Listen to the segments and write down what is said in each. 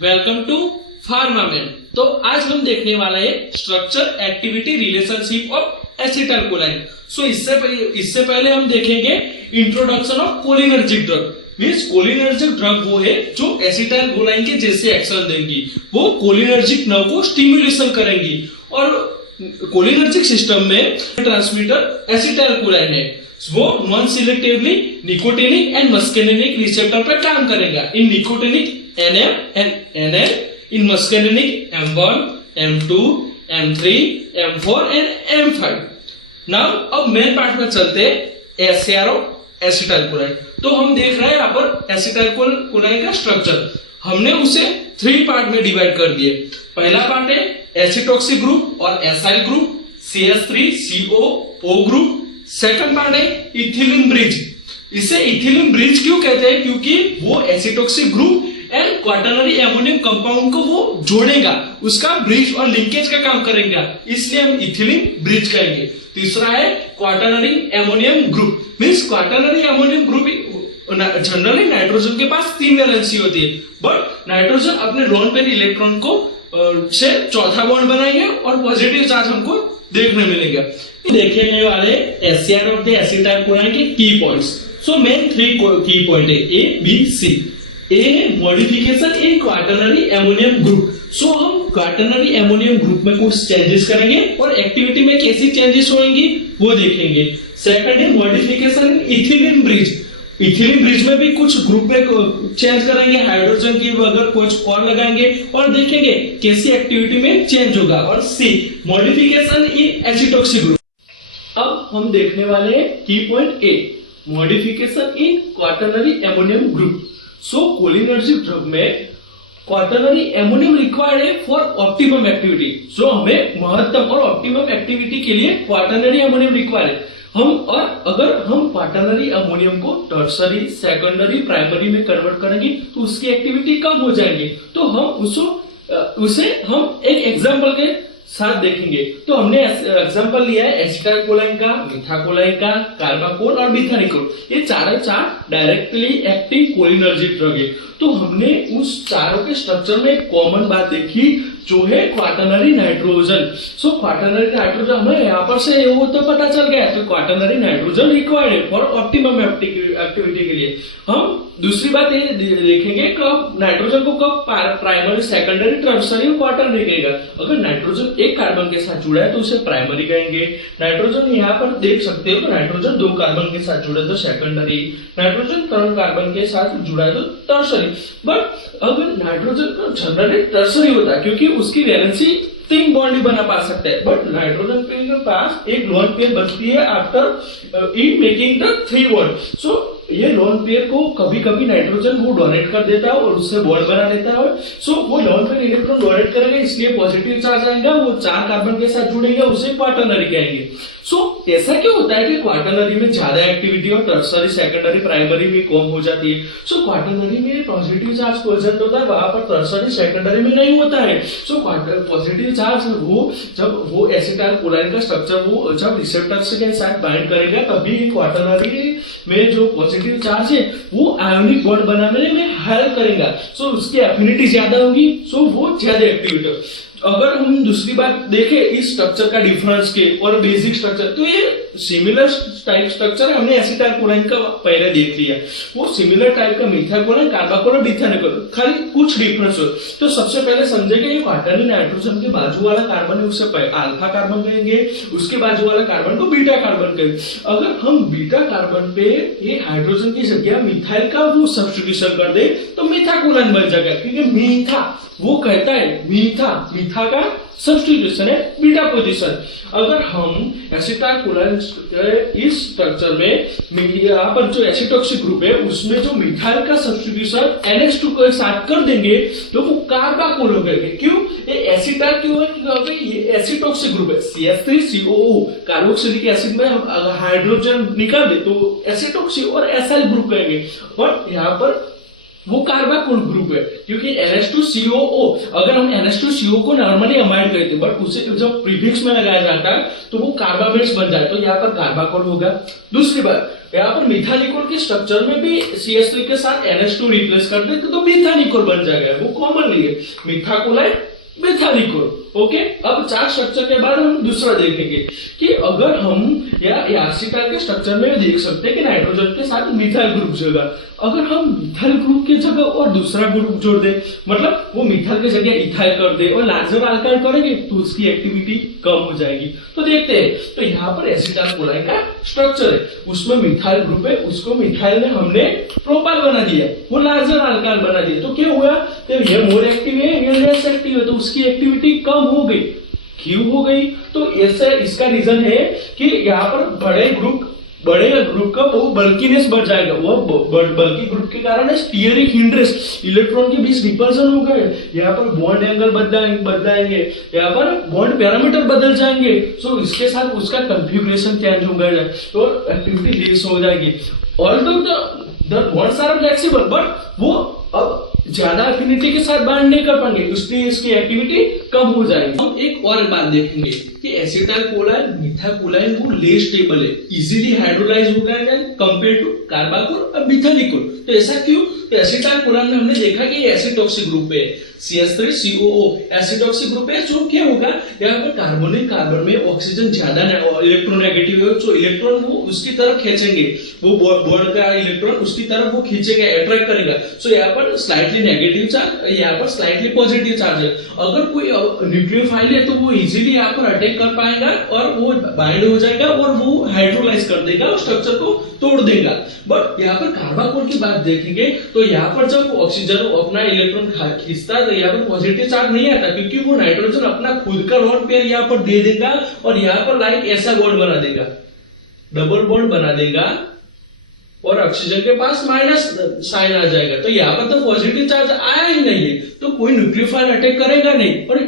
Welcome to फार्मामेन। तो आज हम देखने वाला है structure activity relationship of acetylcholine. So इससे पहले हम देखेंगे introduction of cholinergic drug. Means cholinergic drug वो है जो एसिटाइल कोलाइन के जैसे एक्शन देंगी, वो कोलिनर्जिक नर्व को स्टिमुलेशन करेंगी। और कोलिनर्जिक सिस्टम में ट्रांसमीटर एसिटाइल कोलाइन है, वो non selectively nicotinic and muscarinic receptor पर काम करेगा। इन nicotinic NM and NN, in muscarinic M1, M2, M3, M4 and M5। Now अब मेन पार्ट में चलते हैं SAR एसिटाइल कोलाइन। तो हम देख रहे हैं यहाँ पर एसिटाइल कोलाइन का स्ट्रक्चर हमने उसे 3 पार्ट में डिवाइड कर दिए। पहला पार्ट है एसिटॉक्सी ग्रुप और acyl group, CH3CO group. Second part है इथिलीन ब्रिज। इसे इथिलीन ब्रिज क्यों कहते हैं? क्योंकि वो acetoxy group and quaternary ammonium compound को वो जोड़ेगा, उसका ब्रिज और लिंकेज का काम करेगा, इसलिए हम इथिलीन ब्रिज कहेंगे। तीसरा है quaternary ammonium group. Means quaternary ammonium group generally nitrogen के पास 3 वैलेंसी होती है, बट नाइट्रोजन अपने लोन पेयर इलेक्ट्रॉन को से चौथा बॉन्ड बनाएंगे और पॉजिटिव चार्ज हमको देखने मिलेगा। देखने वाले SAR ऑफ द एसिटाइल कोलाइन के की पॉइंट्स। सो मेन 3 की पॉइंट है A, B, C। ए है modification in quaternary ammonium group. So हम क्वाटरनरी एमोनियम ग्रुप में कुछ चेंजेस करेंगे और एक्टिविटी में कैसी चेंजेस होंगी वो देखेंगे। सेकंड है modification in ethylene bridge. Ethylene bridge में भी कुछ ग्रुप में चेंज करेंगे, हाइड्रोजन की अगर कुछ और लगाएंगे और देखेंगे कैसी एक्टिविटी में चेंज होगा। और सी मॉडिफिकेशन इन एसिटॉक्सी ग्रुप। अब हम देखने वाले हैं की point A, modification in quaternary ammonium group. So cholinergic drug में क्वाटरनरी एमोनियम रिक्वायर्ड है फॉर ऑप्टिमम एक्टिविटी। सो हमें महत्तम और ऑप्टिमम एक्टिविटी के लिए क्वाटरनरी एमोनियम रिक्वायर्ड है। अगर हम क्वाटरनरी एमोनियम को टर्सरी, सेकेंडरी, प्राइमरी में कन्वर्ट करेंगे तो उसकी एक्टिविटी कम हो जाएगी। तो हम उसे हम एक एग्जाम्पल के साथ देखेंगे। तो हमने एग्जांपल लिया है एसिटाइल कोलाइन का, मिथाकोलाइन का, कार्बाकोल और मिथानिकोल। ये चारों डायरेक्टली एक्टिव कोलिनर्जिक ड्रग है। तो हमने उस चारों के स्ट्रक्चर में एक कॉमन बात देखी जो है क्वाटरनरी नाइट्रोजन। सो क्वाटरनरी नाइट्रोजन हमें यहाँ पर से वो तो पता चल गया। तो क्वाटरनरी नाइट्रोजन रिक्वायर्ड है फॉर ऑप्टिमम एक्टिविटी के लिए। हम दूसरी बात ये देखेंगे कब नाइट्रोजन को कब प्राइमरी, सेकेंडरी, टर्सरी और क्वाटरनरी कहेगा। अगर नाइट्रोजन एक कार्बन के साथ जुड़ा है तो उसे प्राइमरी कहेंगे। नाइट्रोजन यहाँ पर देख सकते हो तो नाइट्रोजन 2 कार्बन के साथ जुड़ा है तो सेकेंडरी, नाइट्रोजन 3 कार्बन के साथ जुड़ा है तो टर्सरी। बट अगर नाइट्रोजन जनरली टर्सरी होता है क्योंकि उसकी वैलेंसी 3 बॉन्ड ही बना पा सकता है। बट नाइट्रोजन के पास एक लोन पेयर बचती है after in making the 3 bond. So ये लोन पेयर को कभी कभी नाइट्रोजन वो डोनेट कर देता है और उससे बॉन्ड बना लेता है। सो वो लोन पेयर इलेक्ट्रॉन डोनेट करेगा, इसलिए पॉजिटिव चार्ज आएगा, वो 4 कार्बन के साथ जुड़ेंगे, उसे क्वाटरनरी कहेंगे। सो ऐसा क्यों होता है कि क्वाटरनरी में ज्यादा एक्टिविटी और टर्सरी, सेकेंडरी, प्राइमरी में कम हो जाती है? सो क्वाटरनरी में पॉजिटिव चार्ज प्रेजेंट होता है, वहां पर टर्सरी, सेकेंडरी में नहीं होता है। सो पॉजिटिव चार्ज वो जब वो एसिटाइल कोलाइन का स्ट्रक्चर वो जब रिसेप्टर्स के साथ बाइंड करेगा तभी क्वाटरनरी में जो पॉजिटिव चार्ज है वो आयोनिक बॉन्ड बनाने में हेल्प करेगा। सो उसकी एफिनिटी ज्यादा होगी, सो वो ज्यादा एक्टिविटी। अगर हम दूसरी बात देखें इस स्ट्रक्चर का डिफरेंस के और बेसिक स्ट्रक्चर, तो ये सिमिलर टाइप स्ट्रक्चर हमने एसिटाइल कोलाइन का पहले देख लिया। वो सिमिलर टाइप का मिथाकोलाइन, कार्बाकोल और मिथानिकोल, खाली कुछ डिफरेंस हो। तो सबसे पहले समझेंगे ये क्वाटरनरी नाइट्रोजन के बाजू वाला कार्बन है उससे अल्फा कार्बन कहेंगे, उसके बाजू वाला कार्बन को बीटा कार्बन कहेंगे। अगर हम बीटा कार्बन पे ये हाइड्रोजन की जगह मिथाइल का वो सब्स्टिट्यूशन कर दे तो मिथाकोलाइन बन जाएगा, क्योंकि मीथा वो कहता है मीठा का सब्स्टिट्यूशन है बीटा पोजीशन। अगर हम एसिटाइल कोलाइन इस स्ट्रक्चर में यहाँ पर जो एसिटॉक्सी ग्रुप है उसमें जो मिथाइल का सब्स्टिट्यूशन NH2 के साथ कर देंगे तो वो कार्बाकोल हो गए। क्यों? ये एसिटाइल क्यों है? क्योंकि ये एसिटॉक्सी ग्रुप है, CH3COO कार्बोक्सिलिक एसिड में हम हाइड्रोजन निकाल दे तो एसिटॉक्सी और एसाइल ग्रुप कहेंगे। बट यहाँ पर वो कार्बाकोल ग्रुप है, क्योंकि NH2COO, अगर हम NH2CO को नॉर्मली अमाइड करते हैं बट उसे जब प्रीफिक्स में लगाया जाता है तो वो कार्बामेट्स बन जाए, तो यहाँ पर कार्बाकोल होगा। दूसरी बात, यहाँ पर मिथाइलिकोल के स्ट्रक्चर में भी CH3 के साथ NH2 रिप्लेस कर दे तो मिथाइलिकोल बन जाएगा, वो कॉमन नहीं है, मिथाकोलाइट मिथाइलिकोल। ओके, अब 4 स्ट्रक्चर के बाद हम दूसरा देखेंगे कि अगर हम या एसिटाइल के स्ट्रक्चर में देख सकते हैं कि नाइट्रोजन के साथ मिथाइल ग्रुप जगह, अगर हम मिथाइल ग्रुप की जगह और दूसरा ग्रुप जोड़ दे, मतलब वो मिथाइल की जगह इथाइल कर दे और लार्जर अल्काइल करेंगे तो उसकी एक्टिविटी कम हो जाएगी। तो देखते हैं, तो यहाँ पर एसिटाइल कोलाइन का स्ट्रक्चर है, उसमें मिथाइल ग्रुप है, उसको मिथाइल ने हमने प्रोपाइल बना दिया, वो लार्जर अल्काइल बना दिया, तो क्या हुआ, तो ये मोर एक्टिव है, ये लेस एक्टिव है, तो उसकी एक्टिविटी कम हो गई। क्यों हो गई, तो ऐसा इसका रीजन है कि यहाँ पर बड़े ग्रुप का वो बल्कीनेस बढ़ जाएगा, वो बल्की ग्रुप के कारण स्टीयरिक हिंड्रेस, इलेक्ट्रॉन के बीच रिपल्सन हो गए, यहाँ पर बॉन्ड एंगल बदलाएंगे, यहाँ पर बॉन्ड पैरामीटर बदल जाएंगे, सो इसके साथ उसका कॉन्फ़िगरेशन चेंज हो गया तो एक्टिविटी लेस हो जाएगी। Although the bonds are flexible but वो अब ज्यादा एफिनिटी के साथ बाइंड नहीं कर पाएंगे, इसलिए इसकी एक्टिविटी कम हो जाएगी। हम एक और बात देखेंगे कि एसिटाइल कोलाइन मिथाकोलाइन वो लेस स्टेबल है, इजीली हाइड्रोलाइज हो गया कंपेयर टू कार्बाकोल और मिथाइलिकोल। तो ऐसा क्यों, तो एसिटाइल कोलाइन में हमने देखा कि एसिडॉक्सी ग्रुप है, CH3COO एसिडॉक्सी ग्रुप है, जो क्या होगा यहाँ पर कार्बोनिक कार्बन में ऑक्सीजन ज्यादा इलेक्ट्रोनेगेटिव है, तो इलेक्ट्रॉन वो उसकी तरफ खींचेंगे, वो बॉन्ड का इलेक्ट्रॉन उसकी तरफ वो खींचेगा, अट्रैक्ट करेगा। सो यहाँ पर स्लाइटली नेगेटिव चार्ज, यहाँ पर स्लाइटली पॉजिटिव चार्ज है। अगर कोई न्यूक्लियोफाइल है तो वो इजीली यहाँ पर अटैक कर पाएगा और वो बाइंड हो जाएगा और वो हाइड्रोलाइज कर देगा और स्ट्रक्चर को तोड़ देगा। बट यहाँ पर कार्बाकोल की बात देखेंगे तो यहाँ पर जब ऑक्सीजन अपना इलेक्ट्रॉन खींचता है तो यहाँ पर पॉजिटिव चार्ज नहीं आता, क्योंकि वो नाइट्रोजन अपना खुद का लोन पेयर यहाँ पर दे देगा और यहाँ पर लाइक ऐसा बॉन्ड बना देगा, डबल बॉन्ड बना देगा और ऑक्सीजन के पास माइनस साइन आ जाएगा, तो यहाँ पर तो पॉजिटिव चार्ज आया ही नहीं है, तो कोई न्यूक्लियोफाइल अटैक करेगा नहीं। और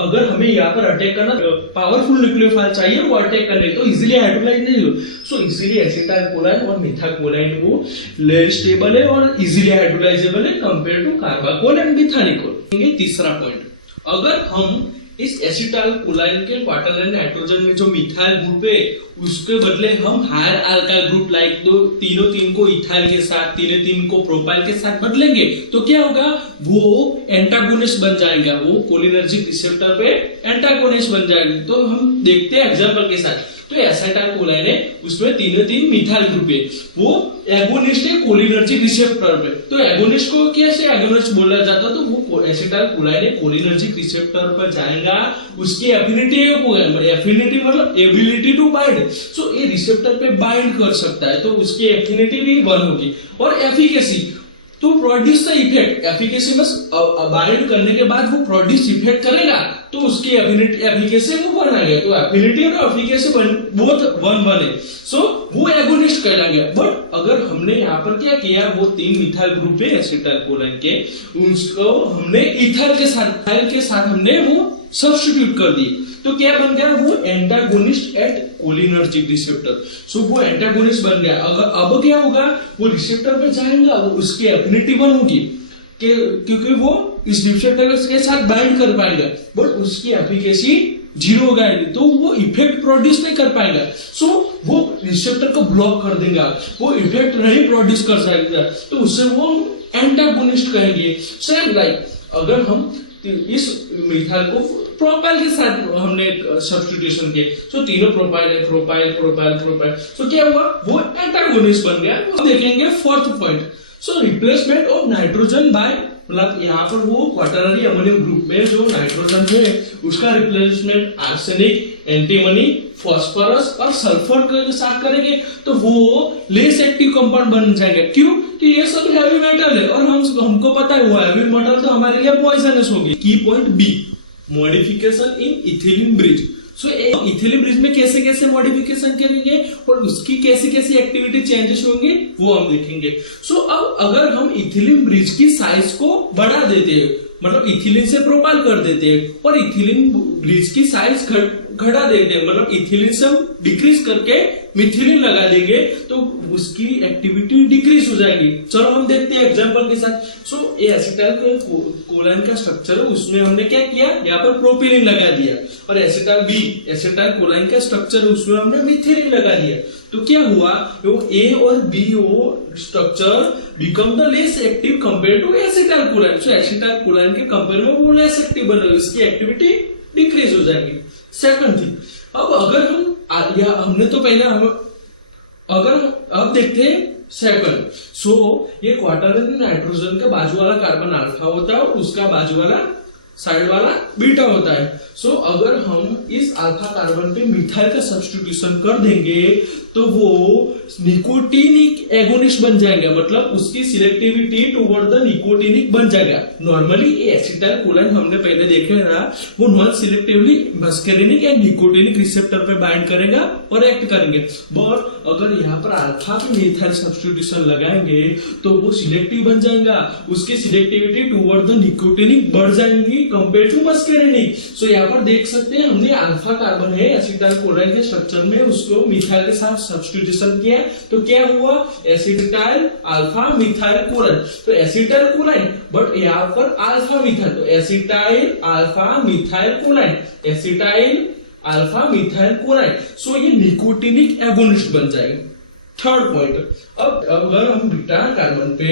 अगर हमें यहाँ पर अटैक करना पावरफुल न्यूक्लियोफाइल चाहिए वो अटैक करने, तो इजीली हाइड्रोलाइज नहीं हो, सो इजीली एसिटाइल कोलाइन और मिथाकोलाइन वो लेस स्टेबल है और इजीली हाइड्रोलाइजेबल है कंपेयर टू कार्बाकोल एंड मिथाइलिकोल। तीसरा पॉइंट, अगर हम इस एसिटाइल कोलाइन के क्वार्टरनरी नाइट्रोजन में जो मिथाइल ग्रुप है उसके बदले हम हायर अल्काइल ग्रुप लाइक तीन को इथाइल के साथ, तीन को प्रोपाइल के साथ बदलेंगे तो क्या होगा, वो एंटागोनिस्ट बन जाएगा, वो कोलिनर्जिक रिसेप्टर पे एंटागोनिस्ट बन जाएगा। तो हम देखते हैं एग्जांपल के साथ, तो एसिटाइल कोलाइन है उसमें तीन मिथाइल ग्रुप है, वो एगोनिस्ट है कोलिनर्जिक रिसेप्टर पे। तो एगोनिस्ट को कैसे एगोनिस्ट बोला जाता है, तो वो एसिटाइल कोलाइन है कोलिनर्जिक रिसेप्टर पर जाएगा, उसकी एफिनिटी एफिनिटी मतलब एबिलिटी टू बाइंड, सो ये रिसेप्टर पे बाइंड कर सकता है, तो उसकी एफिनिटी भी 1 होगी। और एफिकेसी तो प्रोड्यूस द इफेक्ट, एफिकेसी में बाइंड करने के बाद वो प्रोड्यूस इफेक्ट करेगा तो उसकी एफिकेसी वो 1 आ गया, तो एफिनिटी और एफिकेसी बोथ 1 है, सो वो एगोनिस्ट कहलाएंगे। बट अगर हमने यहाँ पर क्या किया, वो 3 मिथाइल ग्रुप है एसिटाइल कोलाइन के, उसको हमने इथाइल के साथ हमने वो सब्स्टिट्यूट कर दी, तो क्या बन गया, वो एंटागोनिस्ट एट कोलिनर्जिक रिसेप्टर, सो वो एंटागोनिस्ट बन गया। अब क्या होगा, वो रिसेप्टर पे जाएगा, उसकी एफिनिटी 1 होगी क्योंकि वो इस रिसेप्टर के साथ बाइंड कर पाएगा, बट उसकी एफिकेसी 0 हो गया, तो वो इफेक्ट प्रोड्यूस नहीं कर पाएगा, सो वो रिसेप्टर को ब्लॉक कर देगा, वो इफेक्ट नहीं प्रोड्यूस कर सकेगा, तो उसे वो एंटागोनिस्ट कहेंगे। सेम लाइक अगर हम इस मिथाइल को प्रोपाइल के साथ हमने सब्स्टिट्यूशन किया, सो तीनों प्रोपाइल, सो क्या हुआ, वो एंटागोनिस्ट बन गया। देखेंगे 4th point, so replacement of nitrogen by, मतलब यहाँ पर वो क्वार्टरनरी अमोनियम ग्रुप में जो नाइट्रोजन है उसका रिप्लेसमेंट आर्सेनिक, एंटीमनी, फास्फोरस और सल्फर के साथ करेंगे तो वो लेस एक्टिव कंपाउंड बन जाएगा। क्यों, कि ये सब हैवी मेटल है और हमको पता है वो हैवी मेटल तो हमारे लिए पॉइजनस होगी। की point B, modification in ethylene bridge. So ethylene bridge में कैसे कैसे मॉडिफिकेशन करेंगे और उसकी कैसी कैसी एक्टिविटी चेंजेस होंगे वो हम देखेंगे। सो अब अगर हम इथिलीन ब्रिज की साइज को बढ़ा देते हैं, मतलब इथिलीन से प्रोपाइल कर देते हैं और इथिलीन ब्रिज की साइज घटा देंगे, मतलब इथिलीन से हम डिक्रीज करके मिथिलीन लगा देंगे तो उसकी एक्टिविटी डिक्रीज हो जाएगी। चलो हम देखते हैं एग्जांपल के साथ। सो ये एसिटाइल कोलाइन का स्ट्रक्चर है, उसमें हमने क्या किया, यहाँ पर प्रोपिलीन लगा दिया, और एसिटाइल कोलाइन का स्ट्रक्चर है, उसमें हमने मिथिलीन लगा दिया। तो क्या हुआ, वो ए और B structure become the less active compare to acetylcholine. So acetylcholine के कंपेयर में वो लेस एक्टिव बने, इसकी एक्टिविटी डिक्रीज हो जाएगी। सेकंड थिंग, अब अगर हम हमने तो पहले अगर अब देखते हैं सेकंड। सो ये क्वार्टरनरी नाइट्रोजन का बाजू वाला कार्बन अल्फा होता है और उसका बाजू वाला साइड वाला बीटा होता है। सो अगर हम इस अल्फा कार्बन पे मिथाइल का सब्स्टिट्यूशन कर देंगे तो वो निकोटिनिक एगोनिस्ट बन जाएगा, मतलब उसकी सिलेक्टिविटी टुवर्ड द निकोटिनिक बन जाएगा। नॉर्मली एसिटाइल कोलाइन हमने पहले देखे था, वो non selectively muscarinic and nicotinic receptor पे बाइंड करेगा और एक्ट करेंगे। बट अगर यहाँ पर अल्फा पे मिथाइल सब्स्टिट्यूशन लगाएंगे तो वो सिलेक्टिव बन जाएगा, उसकी सिलेक्टिविटी टुवर्ड द निकोटिनिक बढ़ जाएंगी कंपेयर टू मस्केरिनिक। सो यहाँ पर देख सकते हैं हमने अल्फा कार्बन है एसिटाइल कोलाइन के स्ट्रक्चर में, उसको मिथाइल के साथ सब्स्टिट्यूशन किया तो क्या हुआ, एसिटाइल अल्फा मिथाइल कोलाइन। तो एसिटाइल कोलाइन बट यहाँ पर अल्फा मिथाइल, तो acetyl alpha methyl choline, acetyl alpha methyl choline. So ये निकोटिनिक एगोनिस्ट बन जाएगा। थर्ड पॉइंट, अब अगर हम बीटा कार्बन पे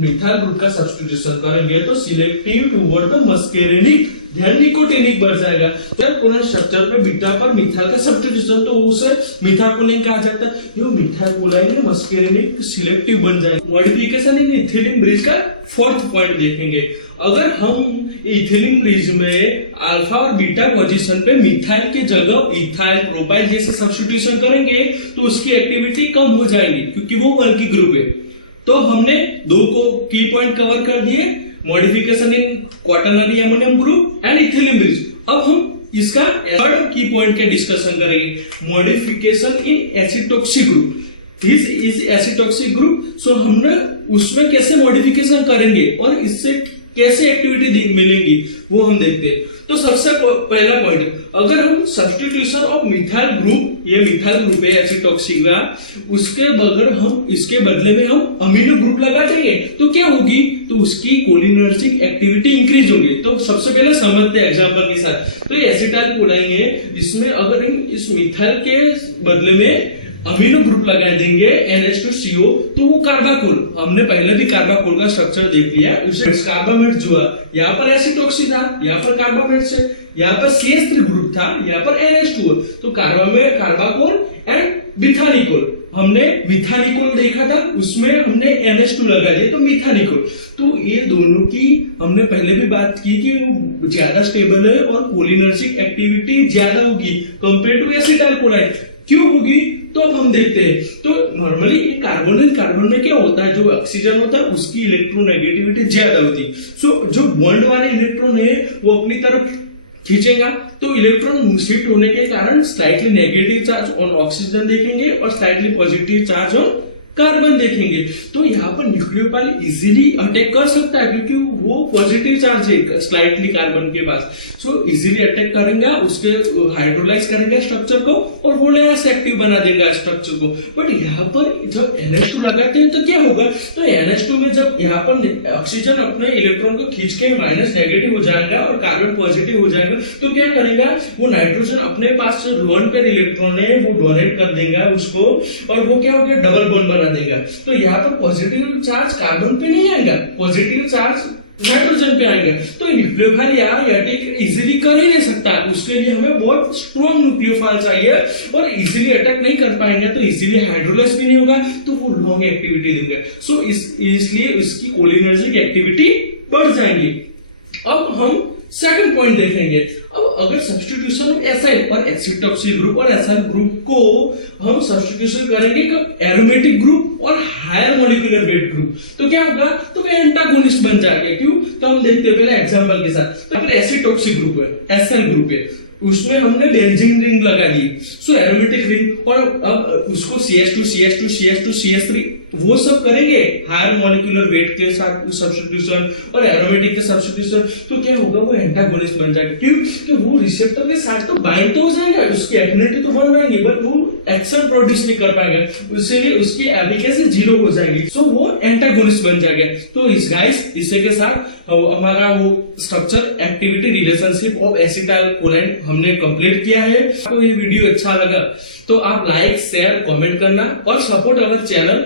मिथाइल ग्रुप का सब्स्टिट्यूशन करेंगे तो सिलेक्टिव टुवर्ड द मस्केरिनिक ध्यान निकोटिनिक बढ़ जाएगा। जब कोलाइन स्ट्रक्चर पे बीटा पर मिथाइल का सब्स्टिट्यूशन तो उसे मिथाकोलाइन कहा जाता है। ये मिथाकोलाइन में मस्केरिनिक सिलेक्टिव बन जाएगा। मॉडिफिकेशन इन इथिलीन ब्रिज का फोर्थ पॉइंट देखेंगे। अगर हम इथिलीन ब्रिज में अल्फा और बीटा पोजीशन पे मिथाइल के जगह इथाइल प्रोपाइल जैसे सब्स्टिट्यूशन करेंगे तो उसकी एक्टिविटी कम हो जाएगी क्योंकि वो बल्कि ग्रुप है। तो हमने दो को की पॉइंट कवर कर दिए, modification in quaternary ammonium group and ethylene bridge. अब हम इसका थर्ड की पॉइंट का डिस्कशन करेंगे, मॉडिफिकेशन इन एसिटोक्सिक ग्रुप। इस एसिटोक्सिक ग्रुप सो हमने उसमें कैसे मॉडिफिकेशन करेंगे और इससे कैसे एक्टिविटी मिलेंगी वो हम देखते हैं। तो सबसे पहला पॉइंट, अगर हम सब्स्टिट्यूशन ऑफ मिथाइल ग्रुप, ये मिथाइल ग्रुप है एसिटोक्सिक का, उसके बगैर हम इसके बदले में हम अमीनो ग्रुप लगा देंगे तो क्या होगी, तो उसकी कोलिनर्जिक एक्टिविटी इंक्रीज होगी। तो सबसे पहले समझते हैं एग्जांपल के साथ। तो ये एसिटाइल कोलाइन है, इसमें अगर हम इस मिथाइल के बदले में अमीनो ग्रुप लगा देंगे NH2CO तो वो कार्बाकोल, हमने पहले भी कार्बाकोल का स्ट्रक्चर देख लिया, उसे कार्बामेट जो है, यहाँ पर एसिटोक्सी था, यहाँ पर कार्बामेट से, यहाँ पर CH3 ग्रुप था, यहाँ पर NH2। तो कार्बाकोल एंड मिथानिकोल, हमने मिथानिकोल देखा था, उसमें हमने NH2 लगा दिया तो मिथानिकोल। तो ये दोनों की हमने पहले भी बात की कि ज्यादा स्टेबल है और कोलिनर्जिक एक्टिविटी ज्यादा होगी कंपेयर टू एसिटाइल कोलाइन। क्यों होगी तो अब हम देखते हैं। तो नॉर्मली कार्बन में क्या होता है, जो ऑक्सीजन होता है उसकी इलेक्ट्रोनेगेटिविटी ज्यादा होती है। सो जो बॉन्ड वाले इलेक्ट्रॉन है वो अपनी तरफ खींचेगा, तो इलेक्ट्रॉन शिफ्ट होने के कारण slightly negative charge on oxygen देखेंगे और slightly positive charge on carbon देखेंगे। तो यहाँ पर न्यूक्लियोफाइल इजीली अटैक कर सकता है क्योंकि वो पॉजिटिव चार्ज है स्लाइटली कार्बन के पास। सो इजीली अटैक करेंगे, उसके हाइड्रोलाइज करेंगे स्ट्रक्चर को और वो लेस एक्टिव बना देगा स्ट्रक्चर को। बट यहाँ पर जब NH2 लगाते हैं तो क्या होगा, तो NH2 में जब यहाँ पर ऑक्सीजन अपने इलेक्ट्रॉन को खींच के माइनस नेगेटिव हो जाएगा और कार्बन पॉजिटिव हो जाएगा, तो क्या करेगा, वो नाइट्रोजन अपने पास जो लोन पेयर इलेक्ट्रॉन है वो डोनेट कर देगा उसको और वो क्या हो गया, डबल बॉन्ड बना देगा। तो यहाँ पर पॉजिटिव चार्ज कार्बन पे नहीं आएगा, पॉजिटिव चार्ज नाइट्रोजन पे आएगा। तो न्यूक्लियोफाइल यहाँ अटैक इजीली कर ही नहीं सकता, उसके लिए हमें बहुत स्ट्रॉन्ग न्यूक्लियोफाइल चाहिए और इजीली अटैक नहीं कर पाएंगे तो इजीली हाइड्रोलाइज भी नहीं होगा, तो वो लॉन्ग एक्टिविटी देंगे। सो इसलिए इसकी कोलिनर्जिक एक्टिविटी बढ़ जाएंगी। अब हम सेकंड पॉइंट देखेंगे। अब अगर सब्स्टिट्यूशन ऑफ एसाइल और एसिटोक्सिक ग्रुप और एसाइल ग्रुप को हम सब्स्टिट्यूशन करेंगे एरोमेटिक ग्रुप और हायर मॉलिक्यूलर वेट ग्रुप, तो क्या होगा, तो वो एंटागोनिस्ट बन जाएगा। क्यों, तो हम देखते हैं पहले एग्जांपल के साथ। तो अगर एसिटोक्सिक ग्रुप है, एसाइल ग्रुप है, उसमें हमने बेंजीन रिंग लगा दी, सो एरोमेटिक रिंग, और अब उसको CH2 CH2 CH2 CH3 वो सब करेंगे हायर मॉलिक्यूलर वेट के साथ सब्स्टिट्यूशन और एरोमेटिक के सब्स्टिट्यूशन, तो क्या होगा, वो एंटागोनिस्ट बन जाएगा। क्यों कि वो रिसेप्टर के साथ तो बाइंड तो हो जाएगा, उसकी एफिनिटी तो बढ़ जाएगी, बट वो एक्शन प्रोड्यूस नहीं कर पाएगा, इसीलिए उसकी एफिकेसी 0 हो जाएगी, सो वो एंटागोनिस्ट बन जाएगा। तो इस गाइस इसी के साथ हमारा वो structure activity relationship of acetyl कोलाइन हमने कंप्लीट किया है। आपको ये वीडियो अच्छा लगा तो आप लाइक शेयर कमेंट करना और सपोर्ट अवर चैनल